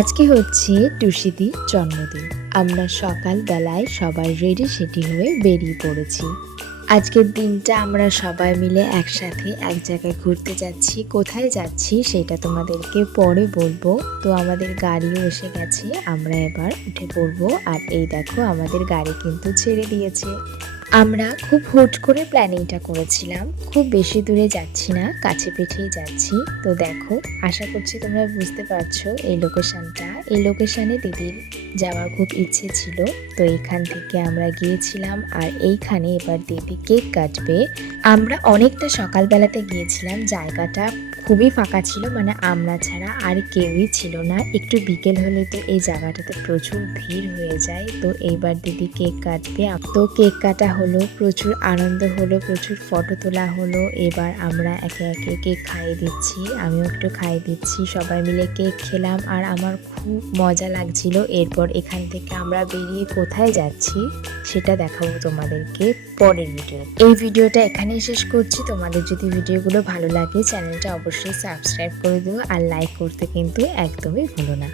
আজকে হচ্ছে টুসিদির জন্মদিন। আমরা সকালবেলায় সবাই রেডি সেডি হয়ে বেরিয়ে পড়েছি। আজকের দিনটা আমরা সবাই মিলে একসাথে এক জায়গায় ঘুরতে যাচ্ছি। কোথায় যাচ্ছি সেটা তোমাদেরকে পরে বলবো। তো আমাদের গাড়িও এসে গেছে, আমরা এবার উঠে পড়বো। আর এই দেখো আমাদের গাড়ি কিন্তু ছেড়ে দিয়েছে। আমরা খুব হুট করে প্ল্যানিংটা করেছিলাম, খুব বেশি দূরে যাচ্ছি না, কাছে পিঠেই যাচ্ছি। তো দেখো, আশা করছি তোমরা বুঝতে পারছো এই লোকেশানে দিদির যাওয়ার খুব ইচ্ছে ছিল। তো এইখান থেকে আমরা গিয়েছিলাম, আর এইখানে এবার দিদি কেক কাটবে। আমরা অনেকটা সকালবেলাতে গিয়েছিলাম, জায়গাটা খুবই ফাঁকা ছিল, মানে আমরা ছাড়া আর কেউই ছিল না। একটু বিকেল হলে তো এই জায়গাটাতে প্রচুর ভিড় হয়ে যায়। তো এইবার দিদি কেক কাটবে। তো কেক কাটা হলো, প্রচুর আনন্দ হলো, প্রচুর ফটো তোলা হলো। এবার আমরা একে একে কেক খাইয়ে দিচ্ছি, আমিও একটু খাইয়ে দিচ্ছি। সবাই মিলে কেক খেলাম আর আমার খুব মজা লাগছিল। এরপর এখান থেকে আমরা বেরিয়ে কোথায় যাচ্ছি সেটা দেখাবো তোমাদেরকে পরের ভিডিও। এই ভিডিওটা এখানেই শেষ করছি। তোমাদের যদি ভিডিওগুলো ভালো লাগে চ্যানেলটা অবশ্যই সাবস্ক্রাইব করে দিও, আর লাইক করতে কিন্তু একদমই ভুলো না।